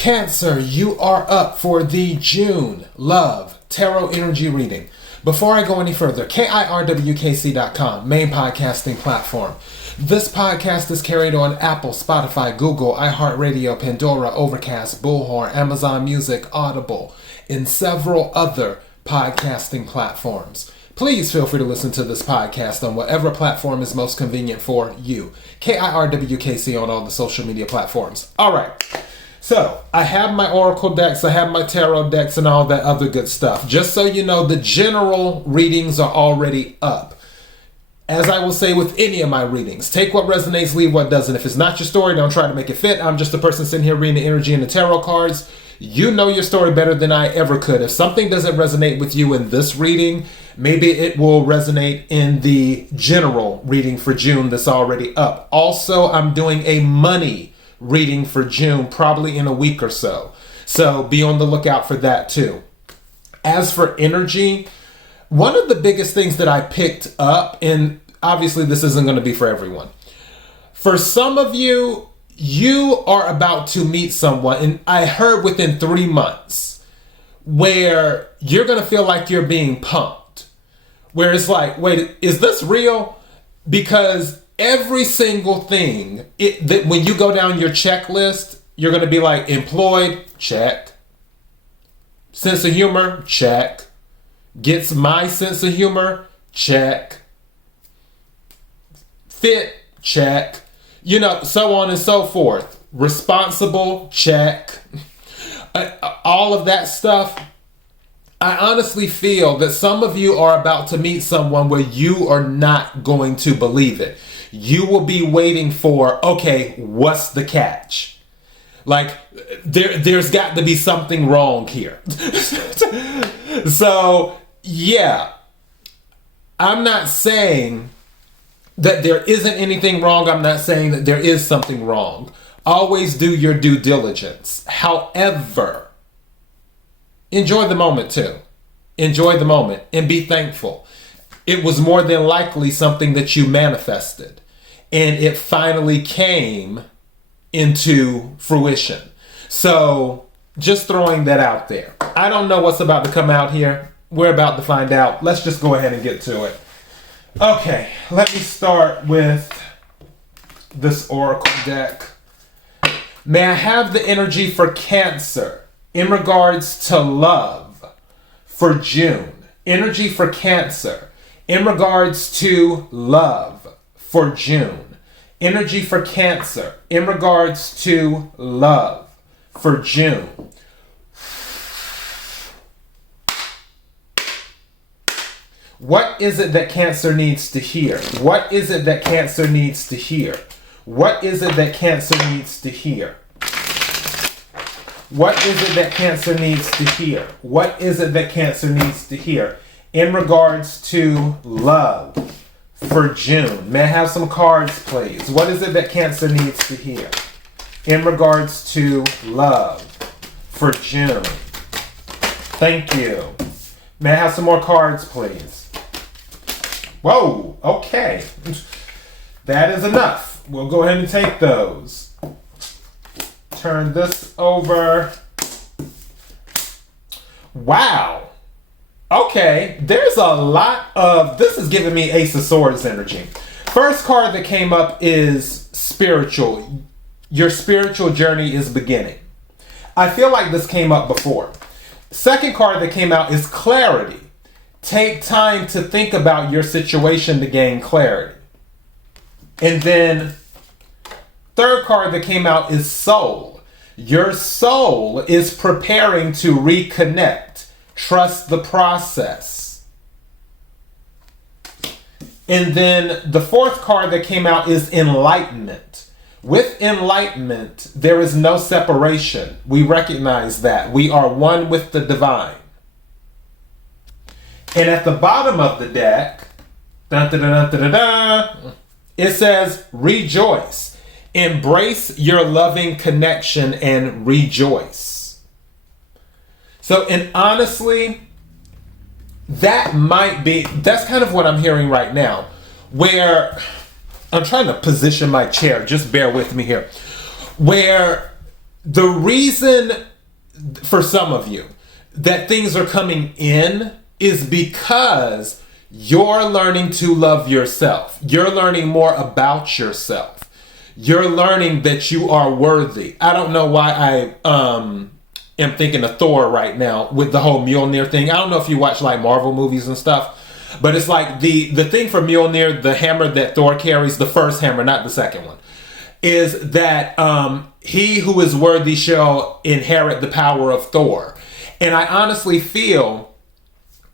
Cancer, you are up for the June Love Tarot Energy Reading. Before I go any further, KIRWKC.com, main podcasting platform. This podcast is carried on Apple, Spotify, Google, iHeartRadio, Pandora, Overcast, Bullhorn, Amazon Music, Audible, and several other podcasting platforms. Please feel free to listen to this podcast on whatever platform is most convenient for you. KIRWKC on all the social media platforms. All right. So, I have my oracle decks, I have my tarot decks, and all that other good stuff. Just so you know, the general readings are already up. As I will say with any of my readings, take what resonates, leave what doesn't. If it's not your story, don't try to make it fit. I'm just a person sitting here reading the energy and the tarot cards. You know your story better than I ever could. If something doesn't resonate with you in this reading, maybe it will resonate in the general reading for June that's already up. Also, I'm doing a money reading for June, probably in a week or so. So be on the lookout for that too. As for energy, one of the biggest things that I picked up, and obviously this isn't going to be for everyone. For some of you, you are about to meet someone, and I heard within 3 months, where you're going to feel like you're being pumped. Where it's like, wait, is this real? Because every single thing, that when you go down your checklist, you're going to be like, employed, check. Sense of humor, check. Gets my sense of humor, check. Fit, check. You know, so on and so forth. Responsible, check. All of that stuff. I honestly feel that some of you are about to meet someone where you are not going to believe it. You will be waiting for, okay, what's the catch? Like, there's got to be something wrong here. So, yeah, I'm not saying that there isn't anything wrong. I'm not saying that there is something wrong. Always do your due diligence. However, enjoy the moment too. Enjoy the moment and be thankful. It was more than likely something that you manifested. And it finally came into fruition. So, just throwing that out there. I don't know what's about to come out here. We're about to find out. Let's just go ahead and get to it. Okay, let me start with this oracle deck. May I have the energy for Cancer in regards to love for June? Energy for Cancer in regards to love for June. Energy for Cancer in regards to love for June. What is it that Cancer needs to hear? What is it that Cancer needs to hear? What is it that Cancer needs to hear? What is it that Cancer needs to hear? What is it that Cancer needs to hear in regards to love for June? May I have some cards, please? What is it that Cancer needs to hear in regards to love for June? Thank you. May I have some more cards, please? Whoa, okay. That is enough. We'll go ahead and take those. Turn this over. Wow. Okay, there's a lot of, this is giving me Ace of Swords energy. First card that came up is spiritual. Your spiritual journey is beginning. I feel like this came up before. Second card that came out is clarity. Take time to think about your situation to gain clarity. And then third card that came out is soul. Your soul is preparing to reconnect. Trust the process. And then the fourth card that came out is enlightenment. With enlightenment, there is no separation. We recognize that. We are one with the divine. And at the bottom of the deck, it says, rejoice. Embrace your loving connection and rejoice. So, and honestly, that's kind of what I'm hearing right now, where I'm trying to position my chair, just bear with me here, where The reason for some of you that things are coming in is because you're learning to love yourself. You're learning more about yourself. You're learning that you are worthy. I don't know why I am thinking of Thor right now with the whole Mjolnir thing. I don't know if you watch like Marvel movies and stuff, but it's like the thing for Mjolnir, the hammer that Thor carries, the first hammer, not the second one, is that he who is worthy shall inherit the power of Thor. And I honestly feel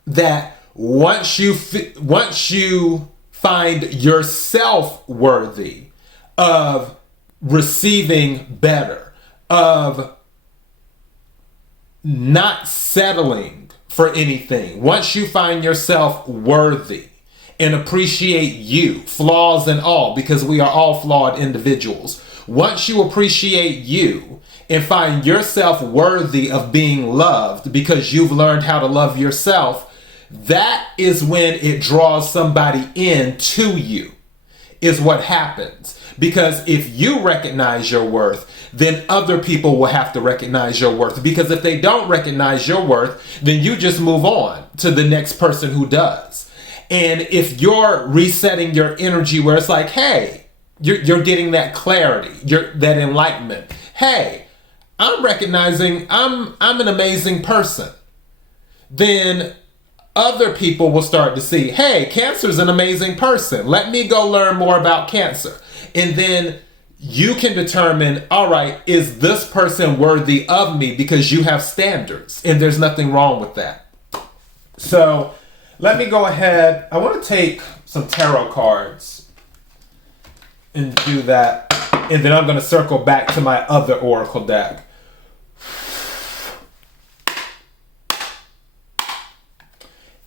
that once you find yourself worthy of receiving better, of not settling for anything, once you find yourself worthy and appreciate you, flaws and all, because we are all flawed individuals. Once you appreciate you and find yourself worthy of being loved because you've learned how to love yourself, that is when it draws somebody in to you, is what happens. Because if you recognize your worth, then other people will have to recognize your worth. Because if they don't recognize your worth, then you just move on to the next person who does. And if you're resetting your energy where it's like, hey, you're getting that clarity, that enlightenment. Hey, I'm recognizing I'm an amazing person. Then other people will start to see, hey, Cancer's an amazing person. Let me go learn more about Cancer. And then you can determine, all right, is this person worthy of me? Because you have standards, and there's nothing wrong with that. So let me go ahead. I want to take some tarot cards and do that. And then I'm going to circle back to my other oracle deck.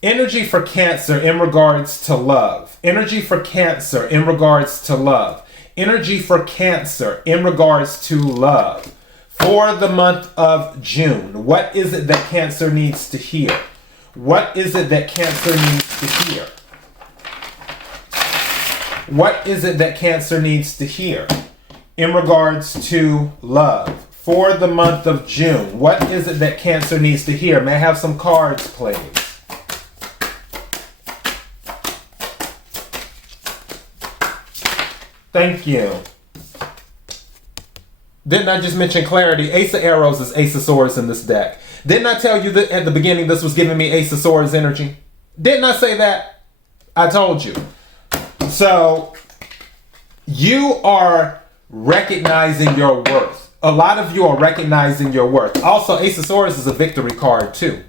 Energy for Cancer in regards to love. Energy for Cancer in regards to love. Energy for Cancer in regards to love. For the month of June, what is it that Cancer needs to hear? What is it that Cancer needs to hear? What is it that Cancer needs to hear in regards to love? For the month of June, what is it that Cancer needs to hear? May I have some cards, please? Thank you. Didn't I just mention clarity? Ace of Arrows is Ace of Swords in this deck. Didn't I tell you that at the beginning this was giving me Ace of Swords energy? Didn't I say that? I told you. So, you are recognizing your worth. A lot of you are recognizing your worth. Also, Ace of Swords is a victory card too.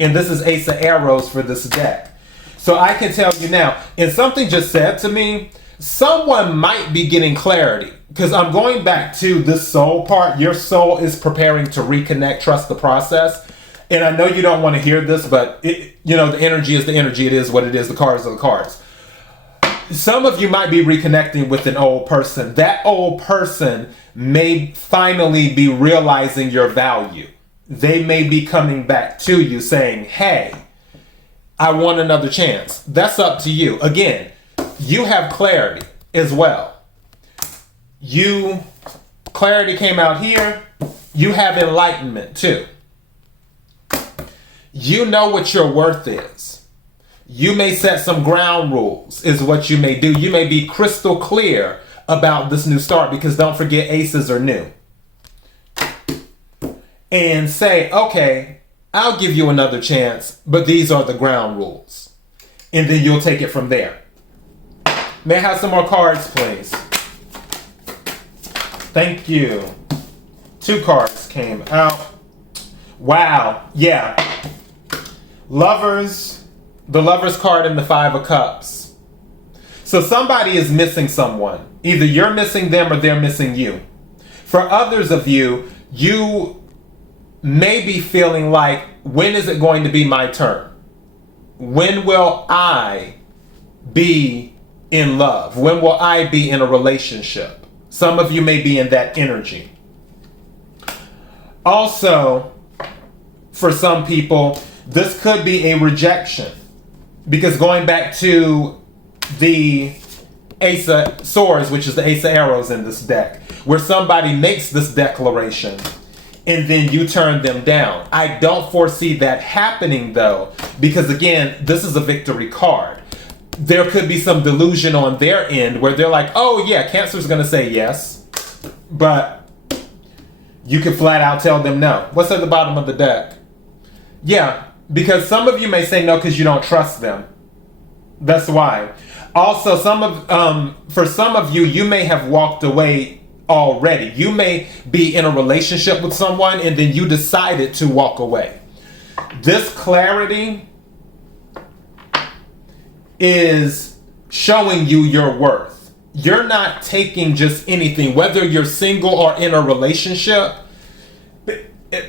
And this is Ace of Arrows for this deck. So I can tell you now, and something just said to me, someone might be getting clarity, because I'm going back to this soul part. Your soul is preparing to reconnect, trust the process. And I know you don't want to hear this, but the energy is the energy. It is what it is. The cards are the cards. Some of you might be reconnecting with an old person. That old person may finally be realizing your value. They may be coming back to you saying, hey, I want another chance. That's up to you. Again, you have clarity as well. Clarity came out here. You have enlightenment too. You know what your worth is. You may set some ground rules is what you may do. You may be crystal clear about this new start, because don't forget aces are new. And say, okay, I'll give you another chance, but these are the ground rules. And then you'll take it from there. May I have some more cards, please? Thank you. 2 cards came out. Wow. Yeah. Lovers. The Lovers card and the 5 of Cups. So somebody is missing someone. Either you're missing them or they're missing you. For others of you, you may be feeling like, when is it going to be my turn? When will I be in love? When will I be in a relationship? Some of you may be in that energy. Also, for some people, this could be a rejection. Because going back to the Ace of Swords, which is the Ace of Arrows in this deck, where somebody makes this declaration and then you turn them down. I don't foresee that happening though, because again, this is a victory card. There could be some delusion on their end where they're like, oh yeah, Cancer's gonna say yes, but you can flat out tell them no. What's at the bottom of the deck? Yeah, because some of you may say no because you don't trust them. That's why. Also, for some of you, you may have walked away already. You may be in a relationship with someone and then you decided to walk away. This clarity is showing you your worth. You're not taking just anything, whether you're single or in a relationship.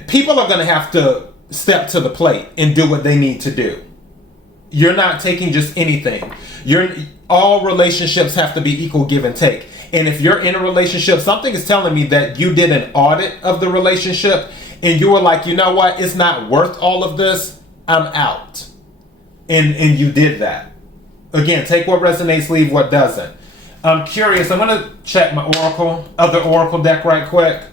People are going to have to step to the plate and do what they need to do. You're not taking just anything. All relationships have to be equal give and take. And if you're in a relationship, something is telling me that you did an audit of the relationship and you were like, you know what, it's not worth all of this, I'm out. And you did that. Again, take what resonates, leave what doesn't. I'm curious, I'm going to check my other Oracle deck right quick.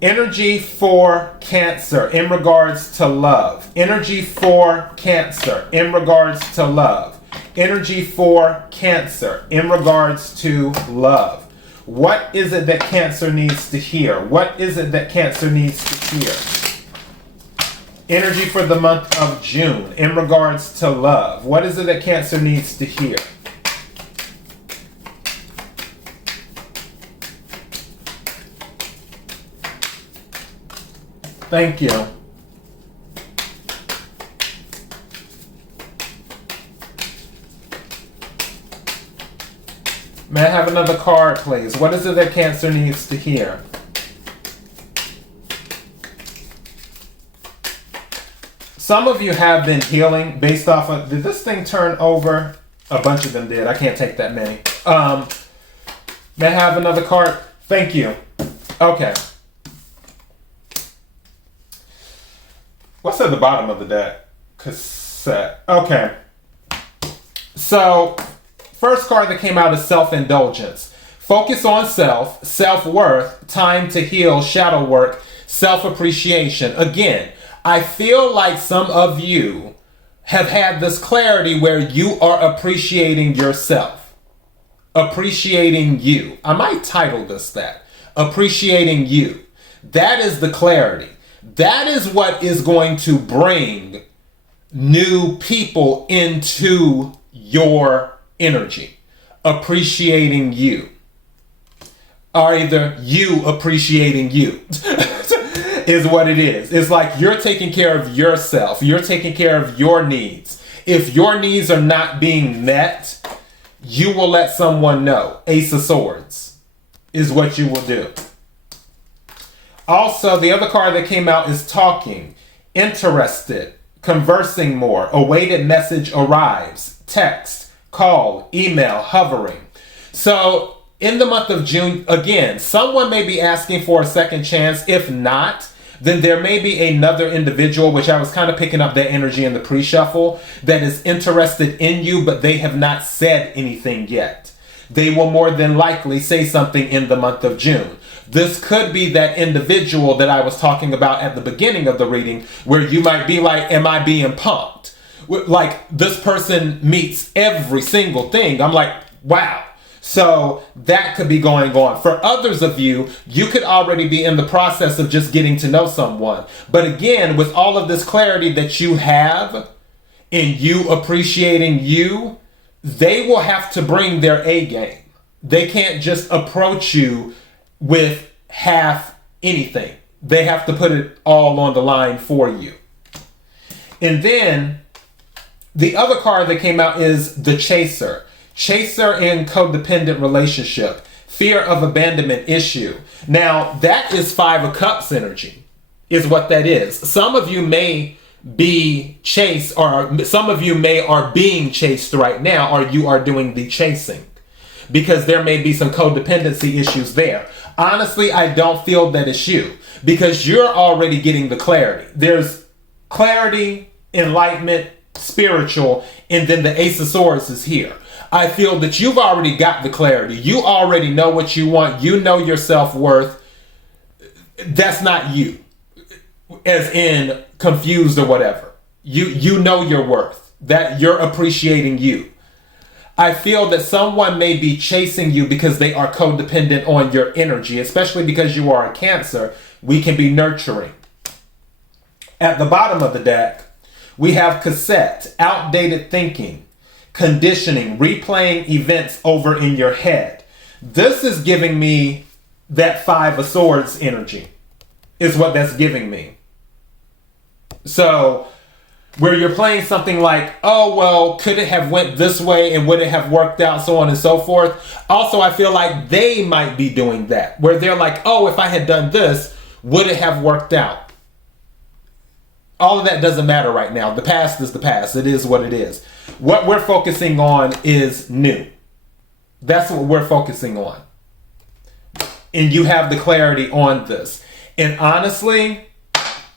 Energy for Cancer in regards to love. Energy for Cancer in regards to love. Energy for Cancer in regards to love. What is it that Cancer needs to hear? What is it that Cancer needs to hear? Energy for the month of June in regards to love. What is it that Cancer needs to hear? Thank you. May I have another card, please? What is it that Cancer needs to hear? Some of you have been healing based off of... Did this thing turn over? A bunch of them did. I can't take that many. May I have another card? Thank you. Okay. What's at the bottom of the deck? Cassette. Okay. So, first card that came out is Self-Indulgence. Focus on self, self-worth, time to heal, shadow work, self-appreciation. Again, I feel like some of you have had this clarity where you are appreciating yourself. Appreciating you. I might title this that. Appreciating you. That is the clarity. That is what is going to bring new people into your energy. Appreciating you. Or either you appreciating you is what it is. It's like you're taking care of yourself. You're taking care of your needs. If your needs are not being met, you will let someone know. Ace of Swords is what you will do. Also, the other card that came out is Talking, Interested, Conversing More, Awaited Message Arrives, Text, Call, Email, Hovering. So, in the month of June, again, someone may be asking for a second chance. If not, then there may be another individual, which I was kind of picking up their energy in the pre-shuffle, that is interested in you, but they have not said anything yet. They will more than likely say something in the month of June. This could be that individual that I was talking about at the beginning of the reading, where you might be like, am I being pumped? Like, this person meets every single thing. I'm like, wow. So that could be going on. For others of you, you could already be in the process of just getting to know someone. But again, with all of this clarity that you have in you appreciating you, they will have to bring their A game. They can't just approach you with half anything. They have to put it all on the line for you. And then the other card that came out is the Chaser. Chaser in codependent relationship. Fear of abandonment issue. Now, that is Five of Cups energy, is what that is. Some of you may be chased, or some of you are being chased right now, or you are doing the chasing, because there may be some codependency issues there. Honestly, I don't feel that it's you, because you're already getting the clarity. There's clarity enlightenment, spiritual, and then the Ace of Swords is here. I feel that you've already got the clarity. You already know what you want. You know your self-worth. That's not you, as in confused or whatever. You know your worth, that you're appreciating you. I feel that someone may be chasing you because they are codependent on your energy, especially because you are a Cancer. We can be nurturing. At the bottom of the deck, we have cassette, outdated thinking, conditioning, replaying events over in your head. This is giving me that Five of Swords energy, is what that's giving me. So, where you're playing something like, oh, well, could it have went this way and would it have worked out, so on and so forth. Also, I feel like they might be doing that, where they're like, oh, if I had done this, would it have worked out? All of that doesn't matter right now. The past is the past. It is what it is. What we're focusing on is new. That's what we're focusing on. And you have the clarity on this. And honestly,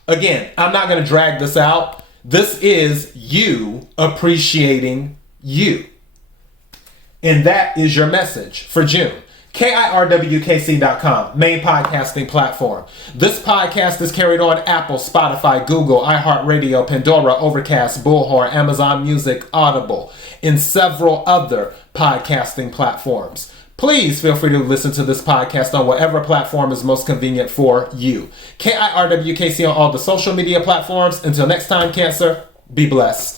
again, I'm not going to drag this out. This is you appreciating you. And that is your message for June. KIRWKC.com, main podcasting platform. This podcast is carried on Apple, Spotify, Google, iHeartRadio, Pandora, Overcast, Bullhorn, Amazon Music, Audible, and several other podcasting platforms. Please feel free to listen to this podcast on whatever platform is most convenient for you. KIRWKC on all the social media platforms. Until next time, Cancer, be blessed.